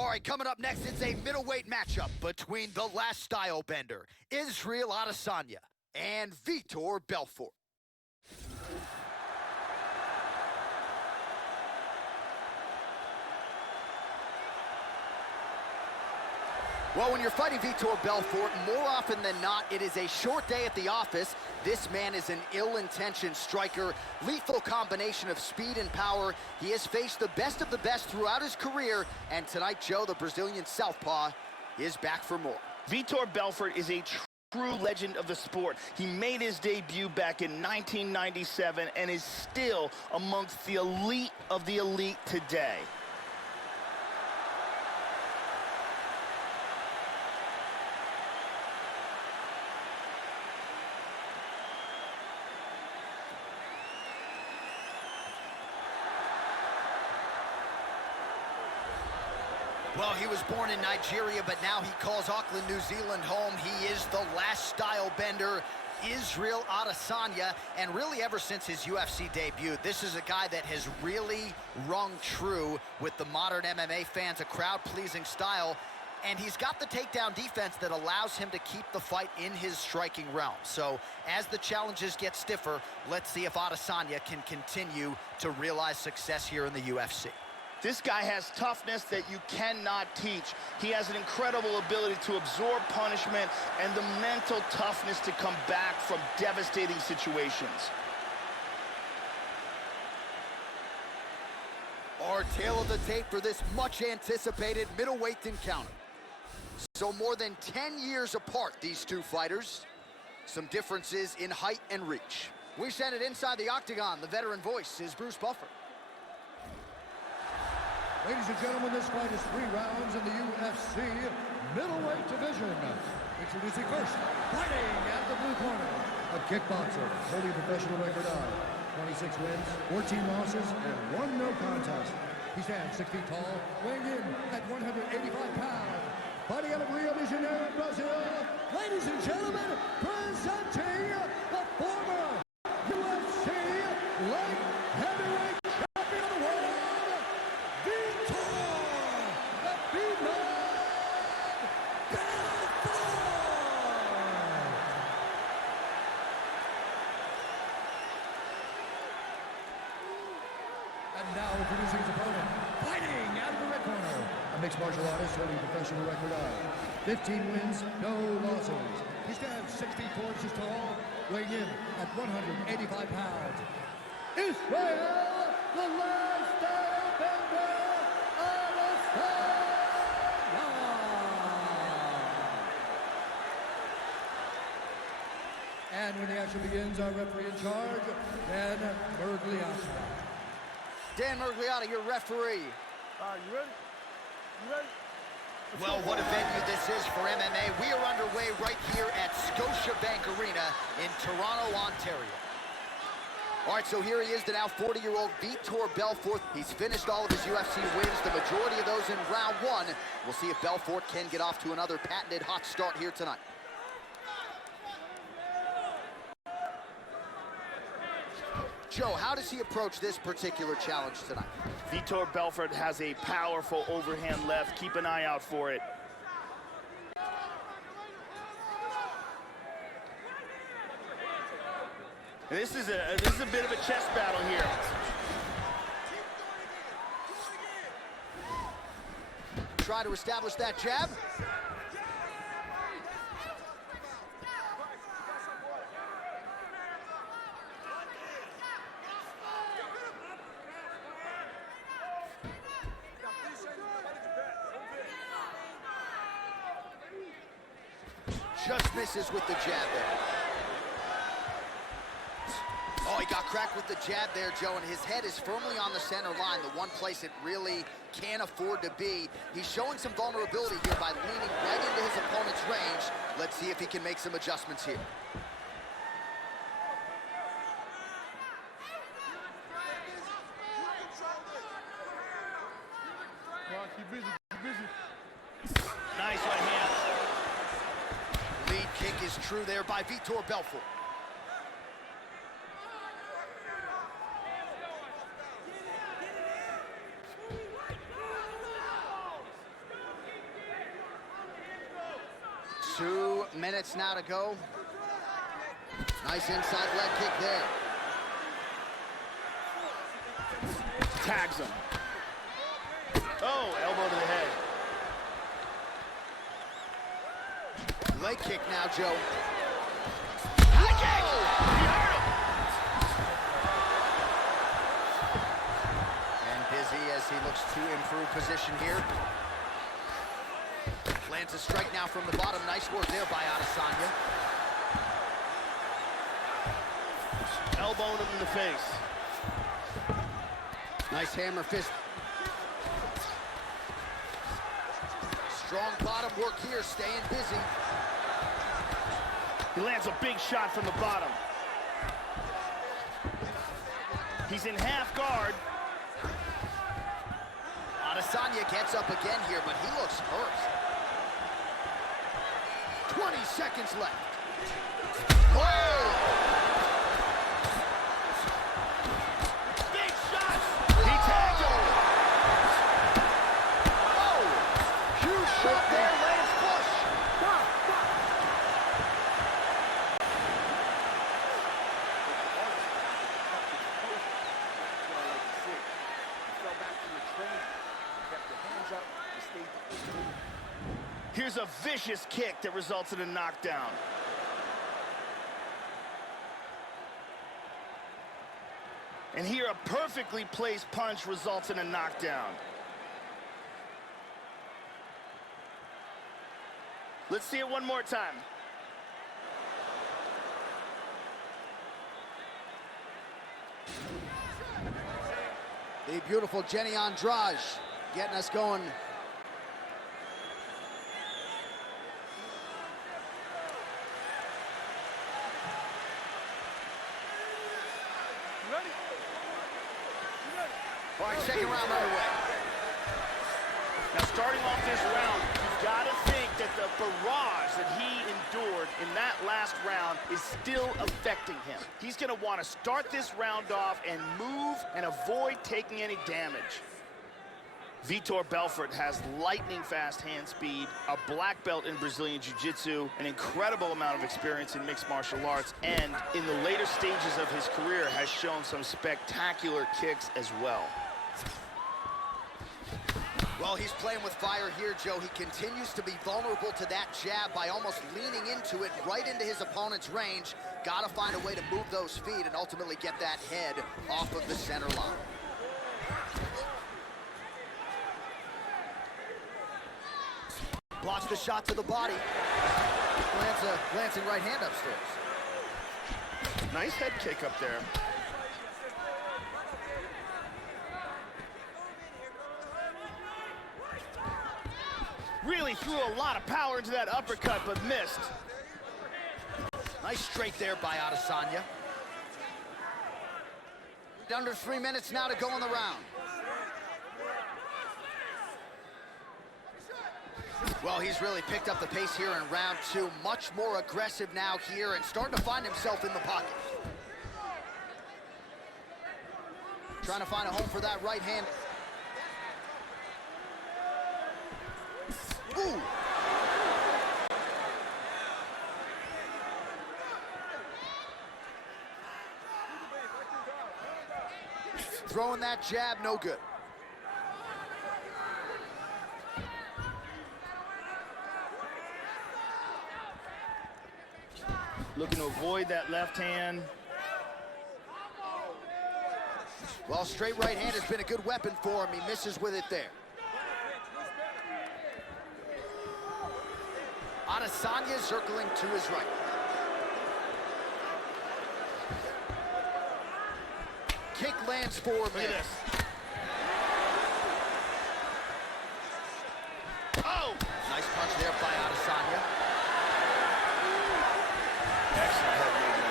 All right, coming up next, it's a middleweight matchup between the last style bender, Israel Adesanya, and Vitor Belfort. Well, when you're fighting Vitor Belfort, more often than not, it is a short day at the office. This man is an ill-intentioned striker, lethal combination of speed and power. He has faced the best of the best throughout his career, and tonight, Joe, the Brazilian southpaw, is back for more. Vitor Belfort is a true legend of the sport. He made his debut back in 1997 and is still amongst the elite of the elite today. Well, he was born in Nigeria, but now he calls Auckland, New Zealand home. He is the last style bender, Israel Adesanya, and really ever since his UFC debut, this is a guy that has really rung true with the modern MMA fans, a crowd-pleasing style, and he's got the takedown defense that allows him to keep the fight in his striking realm. So as the challenges get stiffer, let's see if Adesanya can continue to realize success here in the UFC. This guy has toughness that you cannot teach. He has an incredible ability to absorb punishment and the mental toughness to come back from devastating situations. Our tale of the tape for this much-anticipated middleweight encounter. So more than 10 years apart, these two fighters. Some differences in height and reach. We send it inside the octagon. The veteran voice is Bruce Buffer. Ladies and gentlemen, this fight is 3 rounds in the UFC middleweight division. Introducing first, fighting at the blue corner, a kickboxer, holding a professional record of 26 wins, 14 losses, and 1 no contest. He stands 6 feet tall, weighing in at 185 pounds. Fighting out of Rio de Janeiro, Brazil, ladies and gentlemen, presenting the former UFC light heavyweight champion of the world, now introducing his opponent, fighting out of the red corner, a mixed martial artist holding a professional record of 15 wins, no losses. He stands 6 feet 4 inches tall, weighing in at 185 pounds. Israel, the last style bender, Adesanya. And when the action begins, our referee in charge, Dan Mergliata. Dan Mergliata, your referee. You ready? You ready? Well, what a venue this is for MMA. We are underway right here at Scotiabank Arena in Toronto, Ontario. All right, so here he is, the now 40-year-old Vitor Belfort. He's finished all of his UFC wins, the majority of those in round 1. We'll see if Belfort can get off to another patented hot start here tonight. Joe, how does he approach this particular challenge tonight? Vitor Belfort has a powerful overhand left. Keep an eye out for it. And this is a bit of a chess battle here. Try to establish that jab. Just misses with the jab there. Oh, he got cracked with the jab there, Joe, and his head is firmly on the center line, the one place it really can't afford to be. He's showing some vulnerability here by leaning right into his opponent's range. Let's see if he can make some adjustments here. Nice right hand. Lead kick is true there by Vitor Belfort. minutes now to go. Nice inside leg kick there. Tags him. Oh, elbow to the head. Leg kick now, Joe. High kick! He hurt him! And busy as he looks to improve position here. Lands a strike now from the bottom. Nice work there by Adesanya. Elbowing him in the face. Nice hammer fist. Strong bottom work here, staying busy. He lands a big shot from the bottom. He's in half guard. Adesanya gets up again here, but he looks hurt. 20 seconds left. Whoa! Big shots! He tagged him! Oh! Huge shot there, lands flush. Here's a vicious kick that results in a knockdown. And here a perfectly placed punch results in a knockdown. Let's see it one more time. The beautiful Jenny Andrade getting us going. All right, second round underway. Now, starting off this round, you've got to think that the barrage that he endured in that last round is still affecting him. He's going to want to start this round off and move and avoid taking any damage. Vitor Belfort has lightning-fast hand speed, a black belt in Brazilian Jiu-Jitsu, an incredible amount of experience in mixed martial arts, and in the later stages of his career has shown some spectacular kicks as well. Well, he's playing with fire here, Joe. He continues to be vulnerable to that jab by almost leaning into it right into his opponent's range. Got to find a way to move those feet and ultimately get that head off of the center line. Blocks the shot to the body. Lands a glancing right hand upstairs. Nice head kick up there. Really threw a lot of power into that uppercut, but missed. Nice straight there by Adesanya. Under 3 minutes now to go in the round. Well, he's really picked up the pace here in round two. Much more aggressive now here and starting to find himself in the pocket. Trying to find a home for that right hand. Ooh! Throwing that jab, no good. Looking to avoid that left hand. Well, straight right hand has been a good weapon for him. He misses with it there. Adesanya circling to his right. Kick lands for him. Look at this. Oh! Nice punch there by Adesanya. Excellent head movement.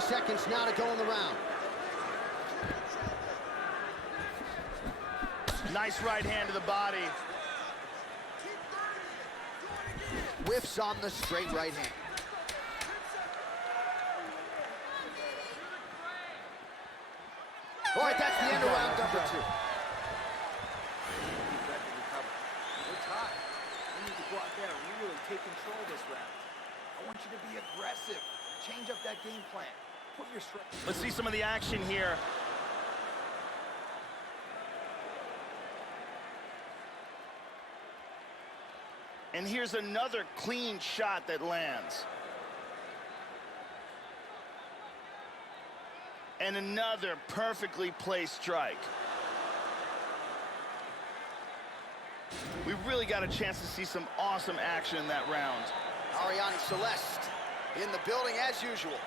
Seconds now to go in the round. Nice right hand to the body. whiffs on the straight right hand. All right, that's the end of round number 2. We're tied. We need to go out there and really take control of this round. I want you to be aggressive. Change up that game plan. Put your strength. Let's see some of the action here. And here's another clean shot that lands. And another perfectly placed strike. We really got a chance to see some awesome action in that round. Ariane Celeste in the building as usual.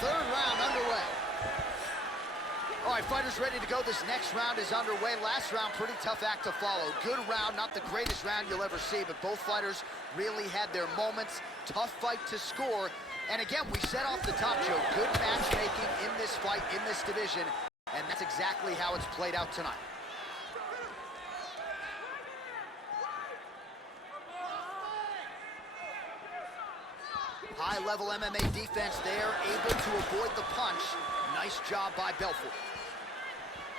Third round underway. All right, fighters ready to go. This next round is underway. Last round, pretty tough act to follow. Good round, not the greatest round you'll ever see, but both fighters really had their moments. Tough fight to score. And again, we said off the top, Joe, good matchmaking in this fight, in this division, and that's exactly how it's played out tonight. High-level MMA defense there, able to avoid the punch. Nice job by Belfort.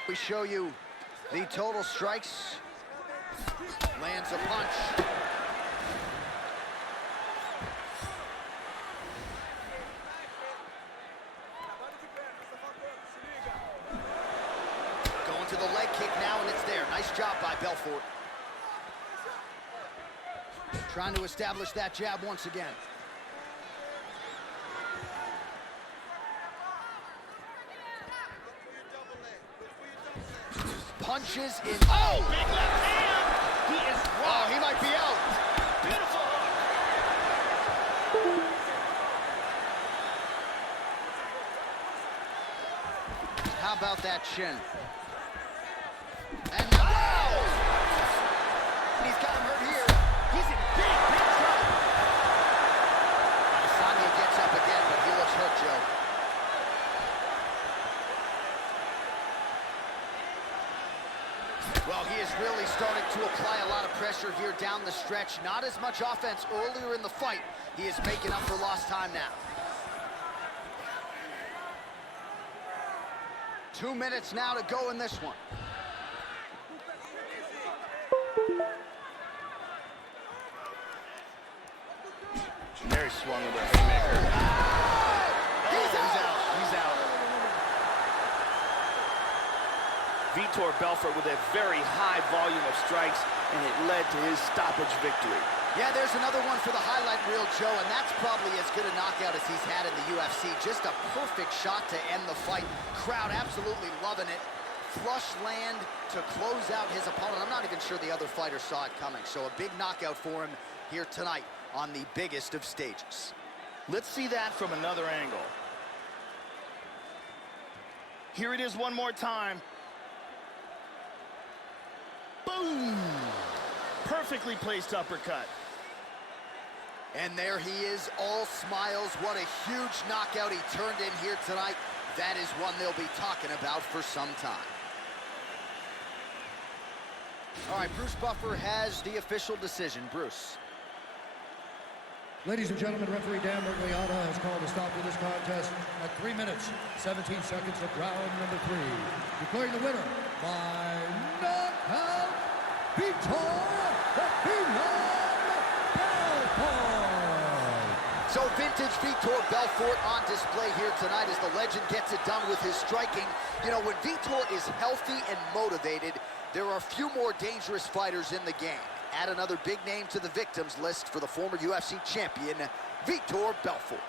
We show you the total strikes. Lands a punch. Going to the leg kick now, and it's there. Nice job by Belfort. Trying to establish that jab once again. Punches in. Oh, big left hand! He is wrong. Oh, he might be out. Beautiful hook. How about that shin? And wow! He's got him hurt here. He's in big trouble. Adesanya gets up again, but he looks hurt, Joe. Well, he is really starting to apply a lot of pressure here down the stretch. Not as much offense earlier in the fight. He is making up for lost time now. 2 minutes now to go in this one. There he swung with a haymaker. He's out. He's out. Vitor Belfort with a very high volume of strikes, and it led to his stoppage victory. Yeah, there's another one for the highlight reel, Joe, and that's probably as good a knockout as he's had in the UFC. Just a perfect shot to end the fight. Crowd absolutely loving it. Flush land to close out his opponent. I'm not even sure the other fighter saw it coming, so a big knockout for him here tonight on the biggest of stages. Let's see that from another angle. Here it is one more time. Boom! Perfectly placed uppercut. And there he is, all smiles. What a huge knockout he turned in here tonight. That is one they'll be talking about for some time. All right, Bruce Buffer has the official decision. Bruce. Ladies and gentlemen, referee Dan Mergliata has called a stop to this contest at 3 minutes, 17 seconds of round number 3. Declaring the winner by knockout, Vitor Belfort. So vintage Vitor Belfort on display here tonight as the legend gets it done with his striking. You know, when Vitor is healthy and motivated, there are few more dangerous fighters in the game. Add another big name to the victims list for the former UFC champion, Vitor Belfort.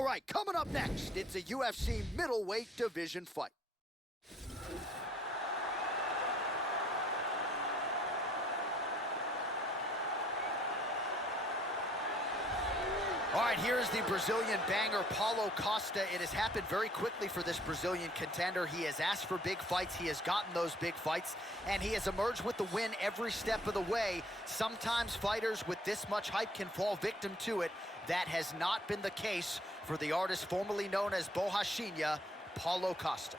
All right, coming up next, it's a UFC middleweight division fight. All right, here's the Brazilian banger, Paulo Costa. It has happened very quickly for this Brazilian contender. He has asked for big fights. He has gotten those big fights, and he has emerged with the win every step of the way. Sometimes fighters with this much hype can fall victim to it. That has not been the case for the artist formerly known as Borrachinha, Paulo Costa.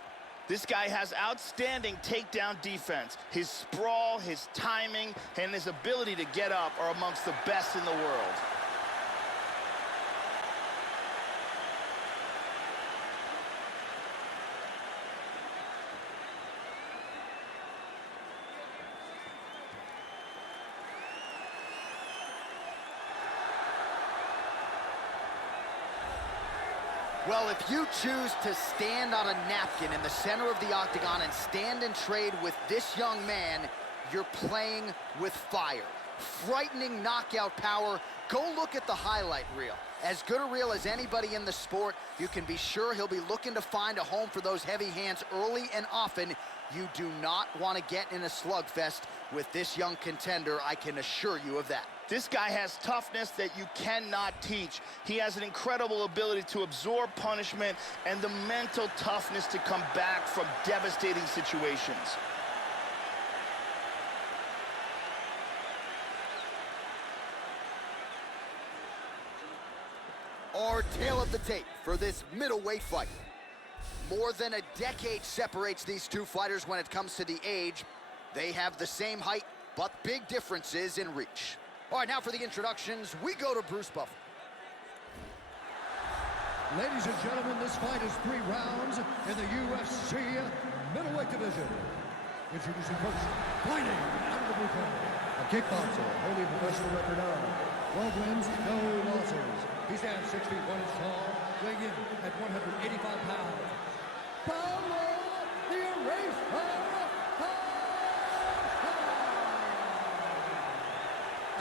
This guy has outstanding takedown defense. His sprawl, his timing, and his ability to get up are amongst the best in the world. Well, if you choose to stand on a napkin in the center of the octagon and stand and trade with this young man, you're playing with fire. Frightening knockout power. Go look at the highlight reel. As good a reel as anybody in the sport, you can be sure he'll be looking to find a home for those heavy hands early and often. You do not want to get in a slugfest with this young contender, I can assure you of that. This guy has toughness that you cannot teach. He has an incredible ability to absorb punishment and the mental toughness to come back from devastating situations. Our tale of the tape for this middleweight fight. More than a decade separates these two fighters when it comes to the age. They have the same height, but big differences in reach. All right, now for the introductions, we go to Bruce Buffer. Ladies and gentlemen, this fight is 3 rounds in the UFC middleweight division. Introducing first, fighting out of the blue corner, a kickboxer, holding a professional record of 12 wins, no losses. He stands 6 feet 1 inch tall, weighing in at 185 pounds. Paulo, the Eraser.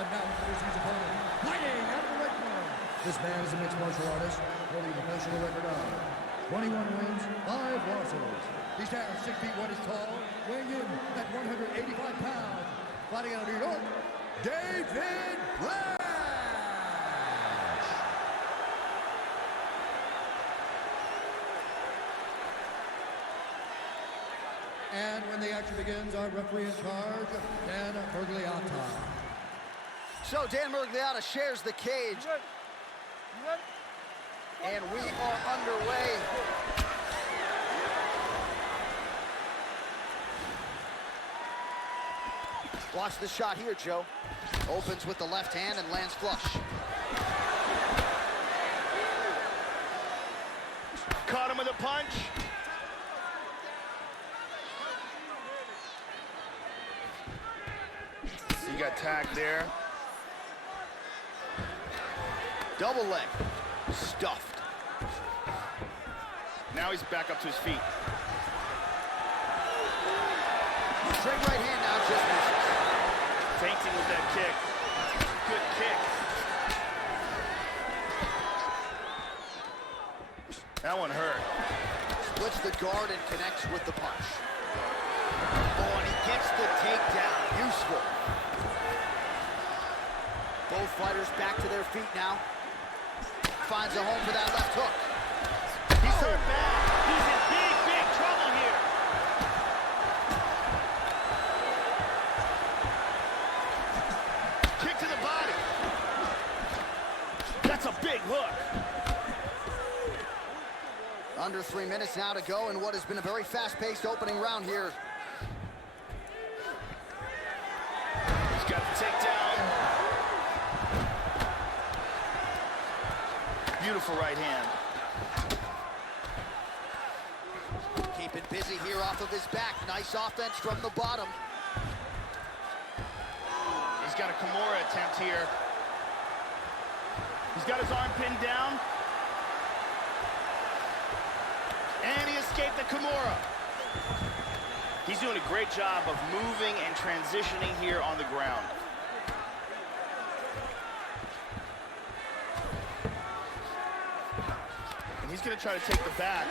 And now introducing his opponent, fighting out of the red corner. This man is a mixed martial artist, holding a professional record of 21 wins, 5 losses. He stands 6 feet 1 inch tall, weighing in at 185 pounds. Fighting out of New York, David Black. And when the action begins, our referee in charge, Dan Bergliotta. So Dan Bergliotta shares the cage. You ready? You ready? And we are underway. Watch the shot here, Joe. Opens with the left hand and lands flush. Caught him with a punch. He got tagged there. Double leg. Stuffed. Now he's back up to his feet. Straight right hand now, just misses. Fainting with that kick. Good kick. That one hurt. Splits the guard and connects with the punch. Oh, and he gets the takedown. Useful. Both fighters back to their feet now. Finds a home for that left hook. He's hurt bad. He's in big, big trouble here. Kick to the body. That's a big hook. Under 3 minutes now to go in what has been a very fast-paced opening round here. He's got the takedown. Beautiful right hand. Keeping busy here off of his back. Nice offense from the bottom. He's got a Kimura attempt here. He's got his arm pinned down. And he escaped the Kimura. He's doing a great job of moving and transitioning here on the ground. he's gonna try to take the back.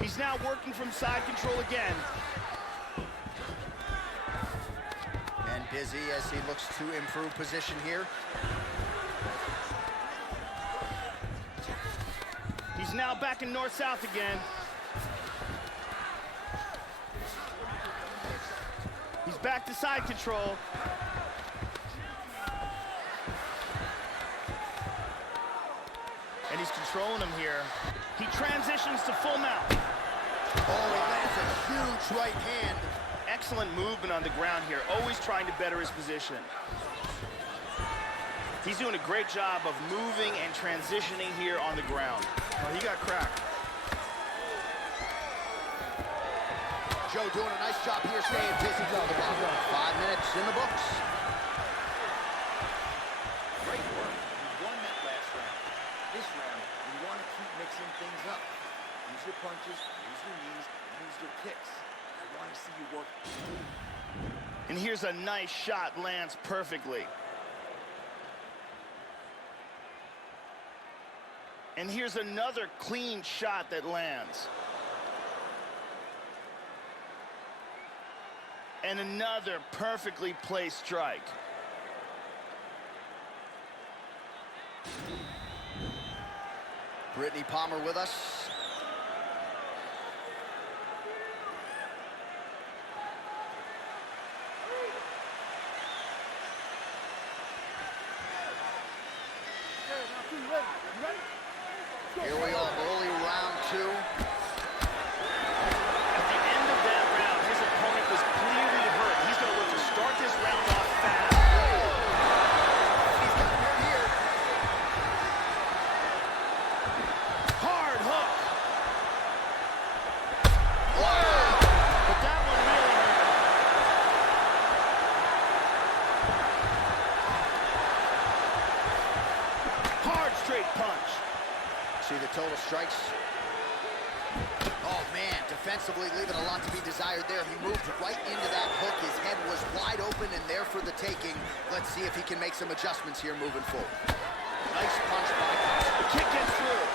He's now working from side control again. And busy as he looks to improve position here. He's now back in north-south again. He's back to side control. And he's controlling him here. He transitions to full mount. Oh, he lands a huge right hand. Excellent movement on the ground here, always trying to better his position. He's doing a great job of moving and transitioning here on the ground. Oh, he got cracked. Joe doing a nice job here, staying busy on the block. 5 minutes in the books. Great work. You won that last round. This round, you want to keep mixing things up. Use your punches, use your knees, use your kicks. I want to see you work. And here's a nice shot, lands perfectly. And here's another clean shot that lands. And another perfectly placed strike. Brittany Palmer with us. Here we are, early round 2. At the end of that round, his opponent was clearly hurt. He's going to look to start this round off fast. He's got hurt here. Hard hook. Wow! But that one really hurt. Hard straight punch. See the total strikes. Oh, man, defensively leaving a lot to be desired there. He moved right into that hook. His head was wide open and there for the taking. Let's see if he can make some adjustments here moving forward. Nice punch by Costa. The kick gets through.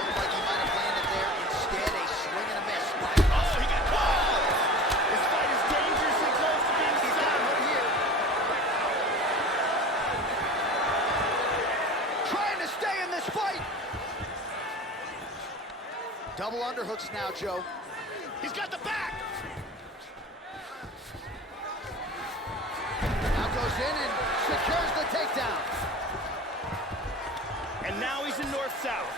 Looked like he might have landed there. Instead, a swing and a miss by Oh, Costa. he got caught. This fight is dangerously close to being He's got stopped. hurt here. Trying to stay in this fight. Double underhooks now, Joe. He's got the back. Now goes in and secures the takedown. And now he's in north-south.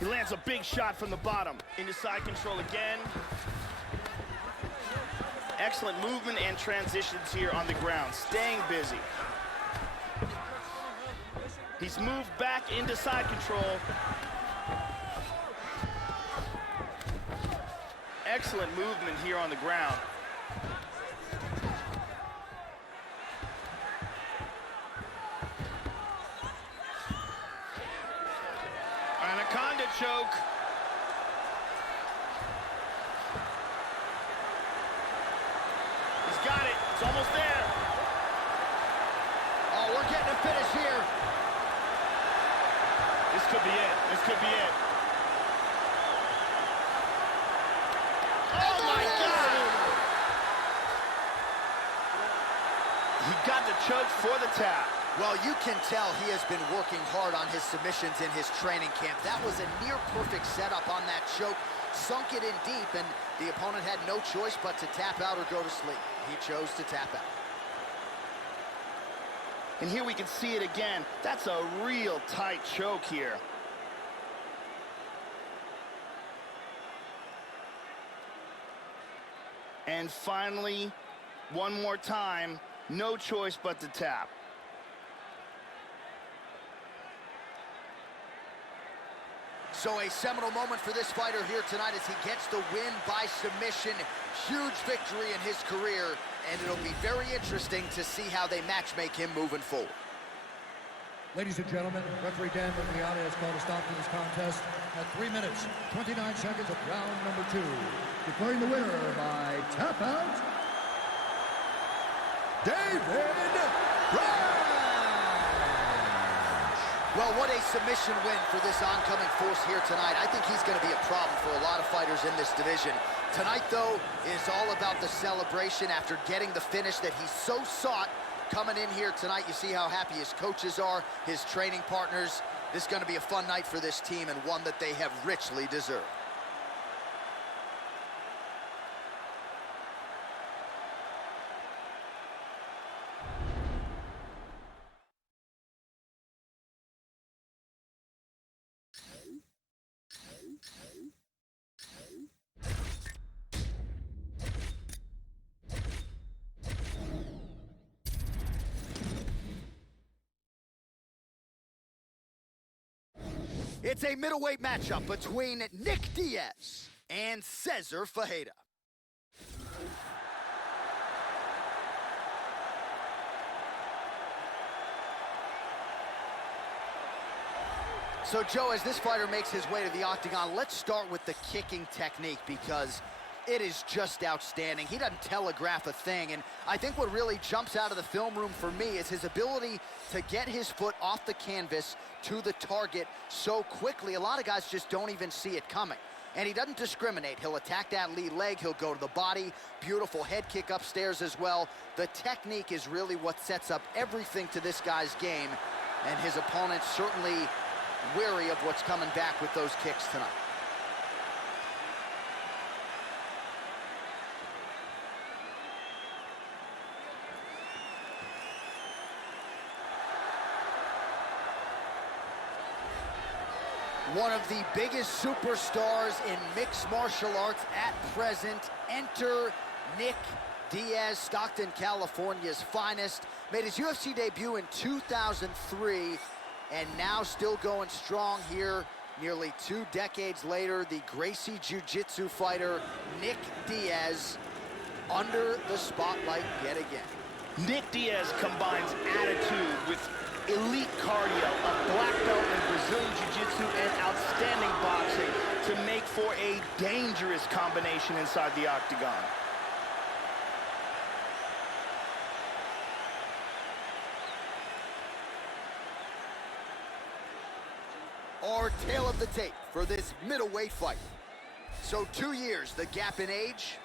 He lands a big shot from the bottom. Into side control again. Excellent movement and transitions here on the ground. Staying busy. He's moved back into side control. Excellent movement here on the ground. Anaconda choke. He's got it. It's almost there. Oh, we're getting a finish here. This could be it. This could be it. Oh my God! He got the choke for the tap. Well, you can tell he has been working hard on his submissions in his training camp. That was a near-perfect setup on that choke. Sunk it in deep, and the opponent had no choice but to tap out or go to sleep. He chose to tap out. And here we can see it again. That's a real tight choke here. And finally, one more time, no choice but to tap. So a seminal moment for this fighter here tonight as he gets the win by submission. Huge victory in his career, and it'll be very interesting to see how they matchmake him moving forward. Ladies and gentlemen, referee Dan Mergliata has called a stop to this contest at 3 minutes, 29 seconds of round number 2. Declaring the winner by tap out, David Branch! Well, what a submission win for this oncoming force here tonight. I think he's going to be a problem for a lot of fighters in this division. Tonight, though, is all about the celebration after getting the finish that he so sought. Coming in here tonight, you see how happy his coaches are, his training partners. This is going to be a fun night for this team and one that they have richly deserved. It's a middleweight matchup between Nick Diaz and Cesar Fajeda. So, Joe, as this fighter makes his way to the octagon, let's start with the kicking technique because it is just outstanding. He doesn't telegraph a thing, and I think what really jumps out of the film room for me is his ability to get his foot off the canvas to the target so quickly. A lot of guys just don't even see it coming. And he doesn't discriminate. He'll attack that lead leg, he'll go to the body, beautiful head kick upstairs as well. The technique is really what sets up everything to this guy's game, and his opponent's certainly wary of what's coming back with those kicks tonight. One of the biggest superstars in mixed martial arts at present. Enter Nick Diaz, Stockton, California's finest. Made his UFC debut in 2003, and now still going strong here nearly 2 decades later. The Gracie Jiu-Jitsu fighter, Nick Diaz, under the spotlight yet again. Nick Diaz combines attitude with elite cardio, a black belt in Brazilian Jiu-Jitsu, and outstanding boxing to make for a dangerous combination inside the octagon. Our tale of the tape for this middleweight fight. So 2 years, the gap in age,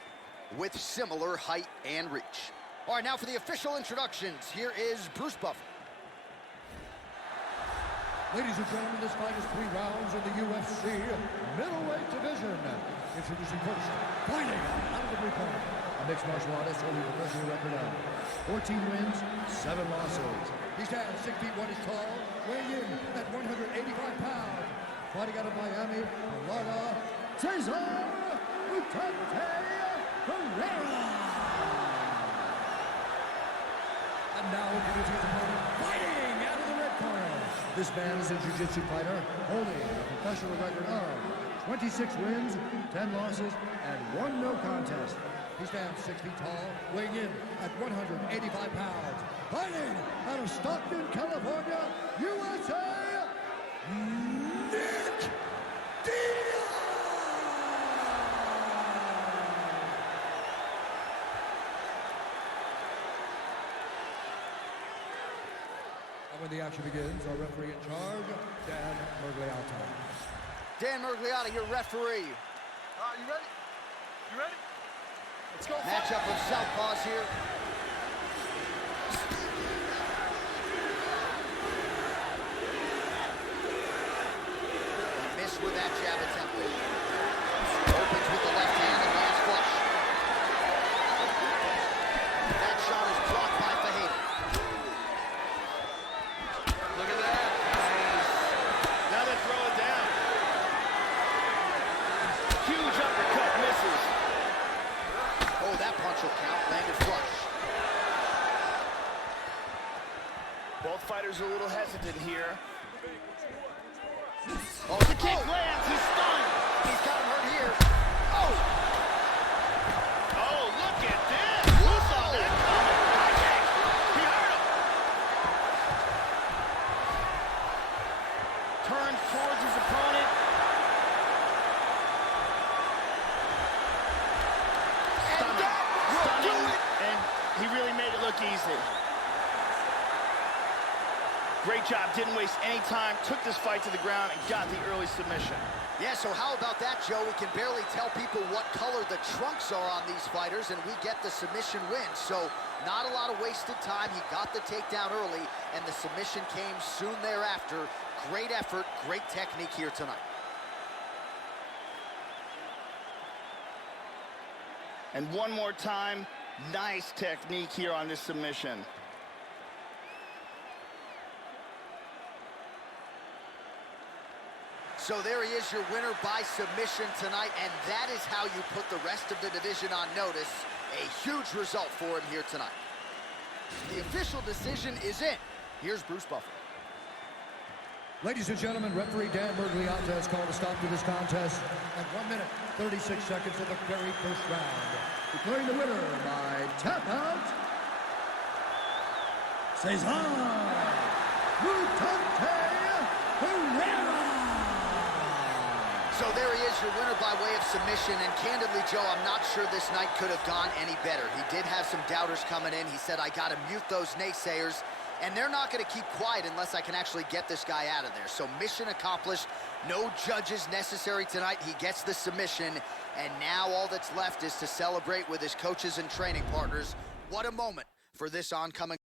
with similar height and reach. All right, now for the official introductions, here is Bruce Buffer. Ladies and gentlemen, this fight is 3 rounds in the UFC middleweight division. Introducing first, fighting out of the blue corner, a mixed martial artist holding a professional record of 14 wins, 7 losses. He stands 6 feet 1 inch tall, weighing in at 185 pounds. Fighting out of Miami, Florida, Cesar Ferreira. And now introducing his opponent, fighting out of the red corner. This man is a jiu-jitsu fighter holding a professional record of 26 wins, 10 losses, and 1 no contest. He stands 6 feet tall, weighing in at 185 pounds. Fighting out of Stockton, California, USA, Nick Diaz! When the action begins, our referee in charge, Dan Mergliata. Dan Mergliata, your referee. You ready? You ready? Let's go. Matchup of southpaws here. Missed with that jab attempt. Opens with the left hand and lands flush. That shot is blocked by Fajeda. Look at that. Nice. Now they throw it down. Huge uppercut misses. Oh, that punch will count. Landed flush. Both fighters are a little hesitant here. Oh, The kick lands. He's stunned. He's got him hurt here. Oh! Oh, look at this. Who saw that coming? High kick. He hurt him. Great job, didn't waste any time, took this fight to the ground and got the early submission. Yeah, so how about that, Joe? We can barely tell people what color the trunks are on these fighters, and we get the submission win. So not a lot of wasted time. He got the takedown early, and the submission came soon thereafter. Great effort, great technique here tonight. And one more time, nice technique here on this submission. So there he is, your winner by submission tonight, and that is how you put the rest of the division on notice. A huge result for him here tonight. The official decision is in. Here's Bruce Buffer. Ladies and gentlemen, referee Dan Mergliata has called a stop to this contest at 1 minute, 36 seconds of the very first round. Declaring the winner by tap out, Cesar Mutante Herrera. So there he is, your winner by way of submission, and candidly, Joe, I'm not sure this night could have gone any better. He did have some doubters coming in. He said, I gotta mute those naysayers, and they're not gonna keep quiet unless I can actually get this guy out of there. So mission accomplished, no judges necessary tonight. He gets the submission, and now all that's left is to celebrate with his coaches and training partners. What a moment for this oncoming.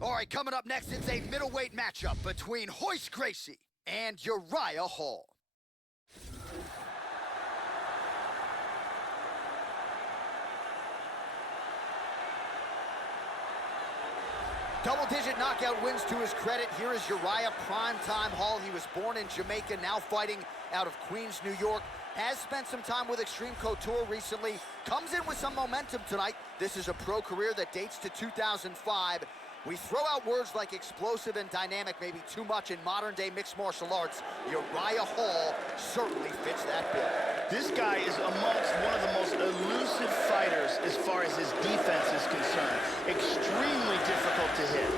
All right, coming up next, it's a middleweight matchup between Royce Gracie and Uriah Hall. Double-digit knockout wins to his credit. Here is Uriah Primetime Hall. He was born in Jamaica, now fighting out of Queens, New York. Has spent some time with Extreme Couture recently. Comes in with some momentum tonight. This is a pro career that dates to 2005. We throw out words like explosive and dynamic maybe too much in modern-day mixed martial arts. Uriah Hall certainly fits that bill. This guy is amongst one of the most elusive fighters as far as his defense is concerned. Extremely difficult to hit.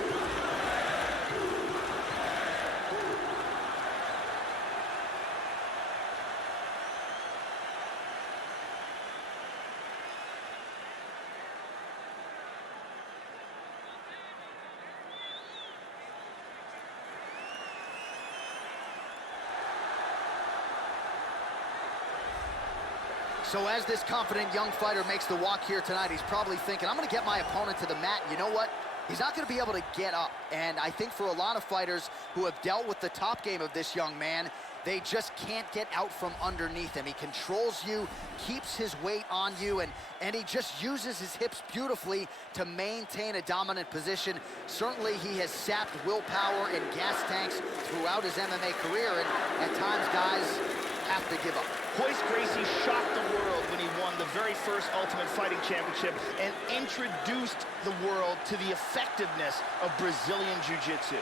So as this confident young fighter makes the walk here tonight, he's probably thinking, I'm going to get my opponent to the mat. You know what? He's not going to be able to get up. And I think for a lot of fighters who have dealt with the top game of this young man, they just can't get out from underneath him. He controls you, keeps his weight on you, and he just uses his hips beautifully to maintain a dominant position. Certainly he has sapped willpower and gas tanks throughout his MMA career, and at times guys have to give up. Royce Gracie shocked the world when he won the very first Ultimate Fighting Championship and introduced the world to the effectiveness of Brazilian Jiu-Jitsu.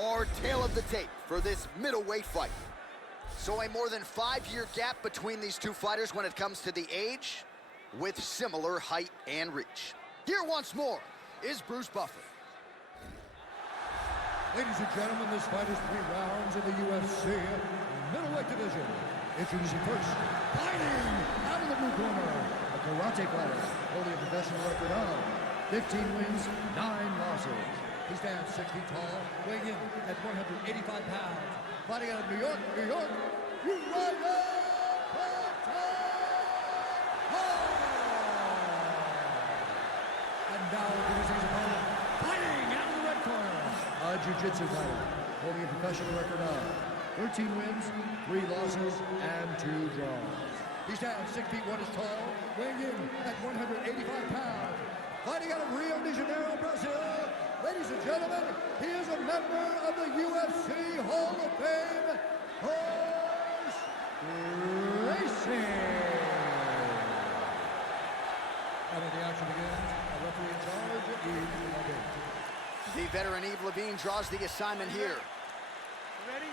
Our tale of the tape for this middleweight fight. So a more than 5-year gap between these two fighters when it comes to the age, with similar height and reach. Here once more is Bruce Buffer. Ladies and gentlemen, this fight is 3 rounds in the UFC middleweight division. Introducing first, fighting out of the blue corner, a karate fighter, holding a professional record of 15 wins, 9 losses. He stands 6 feet tall, weighing in at 185 pounds. Fighting out of New York, Uriah And now introducing his opponent, fighting out of the red corner, a jiu-jitsu fighter, holding a professional record of 13 wins, 3 losses, and 2 draws. He stands 6 feet 1 inch tall, weighing in at 185 pounds. Fighting out of Rio de Janeiro, Brazil, ladies and gentlemen, he is a member of the UFC Hall of Fame, Royce Gracie. And when the action begins, a referee in charge, Yves Levine. The veteran Yves Levine draws the assignment here. Ready?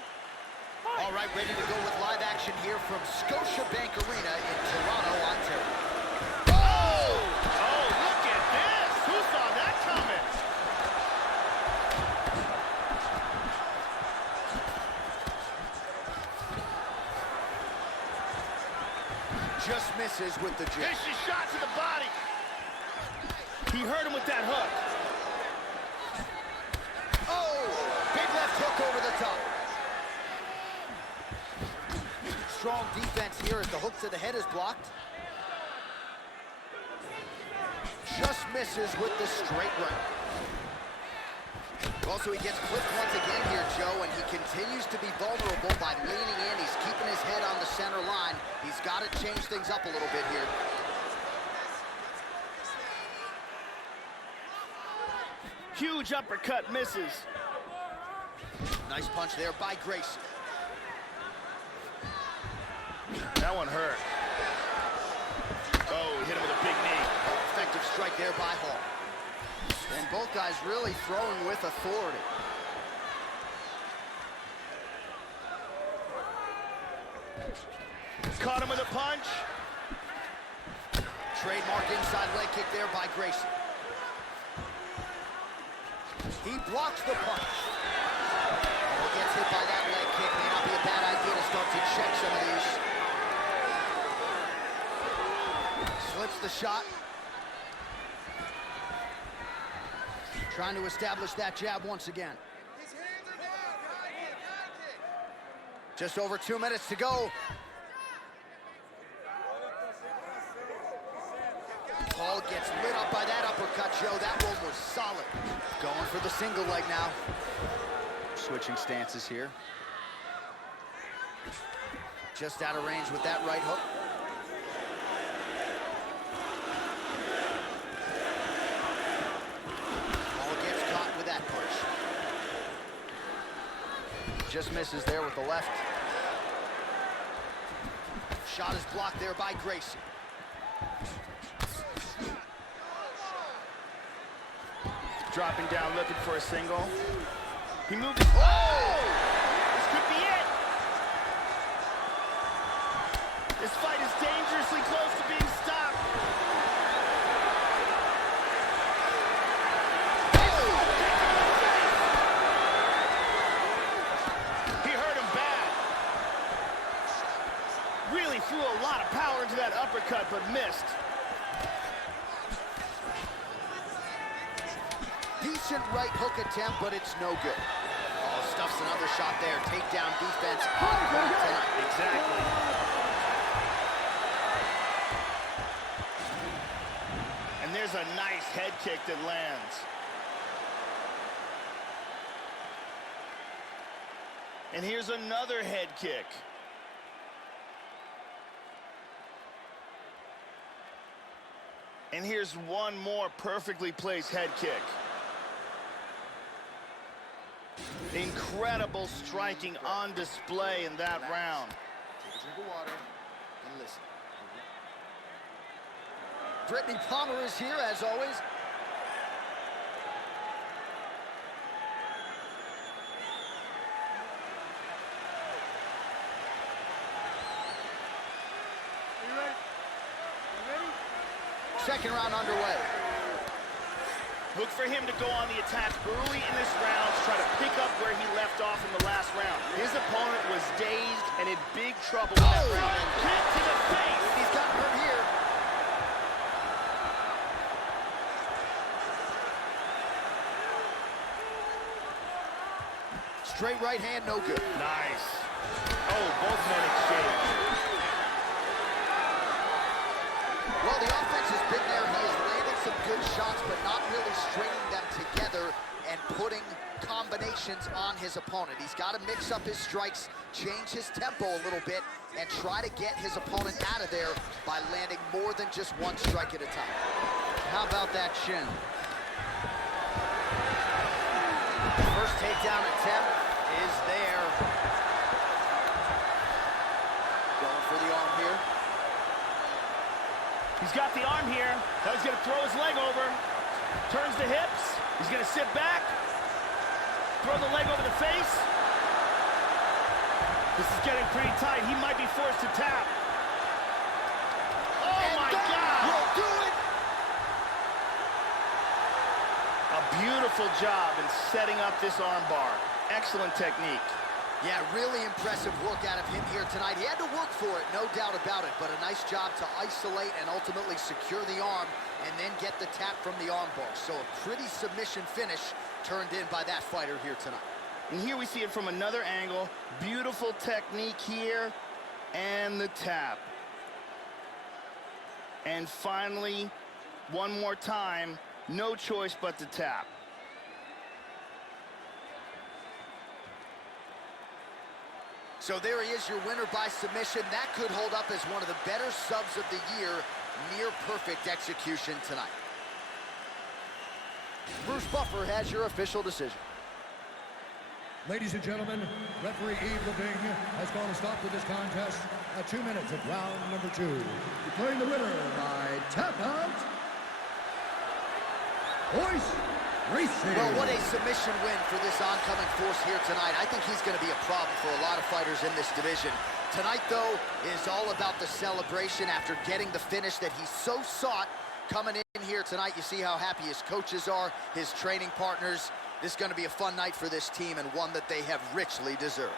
All right, ready to go with live action here from Scotiabank Arena in Toronto, Ontario. Oh! Oh, look at this! Who saw that coming? Just misses with the jab. Vicious shot to the body. He hurt him with that hook. Oh! Big left hook over the top. Strong defense here as the hook to the head is blocked. Just misses with the straight right. Also, he gets clipped once again here, Joe, and he continues to be vulnerable by leaning in. He's keeping his head on the center line. He's got to change things up a little bit here. Huge uppercut misses. Nice punch there by Gracie. That one hurt. Oh, hit him with a big knee. Effective strike there by Hall. And both guys really throwing with authority. Caught him with a punch. Trademark inside leg kick there by Gracie. He blocks the punch. Oh, gets hit by that leg kick. May not be a bad idea to start to check some of these. Slips the shot. Trying to establish that jab once again. Just over 2 minutes to go. Paul gets lit up by that uppercut, Joe. That one was solid. Going for the single leg now. Switching stances here. Just out of range with that right hook. Just misses there with the left. Shot is blocked there by Gracie. Dropping down, looking for a single. He moved his... Oh! This could be it! This fight is dangerously close to being stopped. Threw a lot of power into that uppercut, but missed. Decent right hook attempt, but it's no good. Oh, stuffs another shot there. Takedown defense on point tonight. Exactly. And there's a nice head kick that lands. And here's another head kick. And here's one more perfectly placed head kick. Incredible striking on display in that round. Take a drink of water and listen. Brittany Palmer is here, as always. Second round underway. Look for him to go on the attack early in this round to try to pick up where he left off in the last round. His opponent was dazed and in big trouble in that round. Kick to the face. He's got hurt here. Straight right hand, no good. Nice. Oh, both men exchange. Well, the offense has been there. He has landed some good shots, but not really stringing them together and putting combinations on his opponent. He's got to mix up his strikes, change his tempo a little bit, and try to get his opponent out of there by landing more than just one strike at a time. How about that shin? First takedown attempt is there. Going for the arm here. He's got the arm here. Now he's going to throw his leg over. Turns the hips. He's going to sit back. Throw the leg over the face. This is getting pretty tight. He might be forced to tap. Oh, and my that God! will do it. A beautiful job in setting up this armbar. Excellent technique. Yeah, really impressive work out of him here tonight. He had to work for it, no doubt about it, but a nice job to isolate and ultimately secure the arm and then get the tap from the armbar. So a pretty submission finish turned in by that fighter here tonight. And here we see it from another angle. Beautiful technique here, and the tap. And finally, one more time, no choice but to tap. So there he is, your winner by submission. That could hold up as one of the better subs of the year. Near perfect execution tonight. Bruce Buffer has your official decision. Ladies and gentlemen, referee Yves Leving has called a stop to this contest at 2 minutes of round number 2. Declaring the winner by tap out, Royce Gracie. Well, what a submission win for this oncoming force here tonight. I think he's going to be a problem for a lot of fighters in this division. Tonight, though, is all about the celebration after getting the finish that he so sought. Coming in here tonight, you see how happy his coaches are, his training partners. This is going to be a fun night for this team and one that they have richly deserved.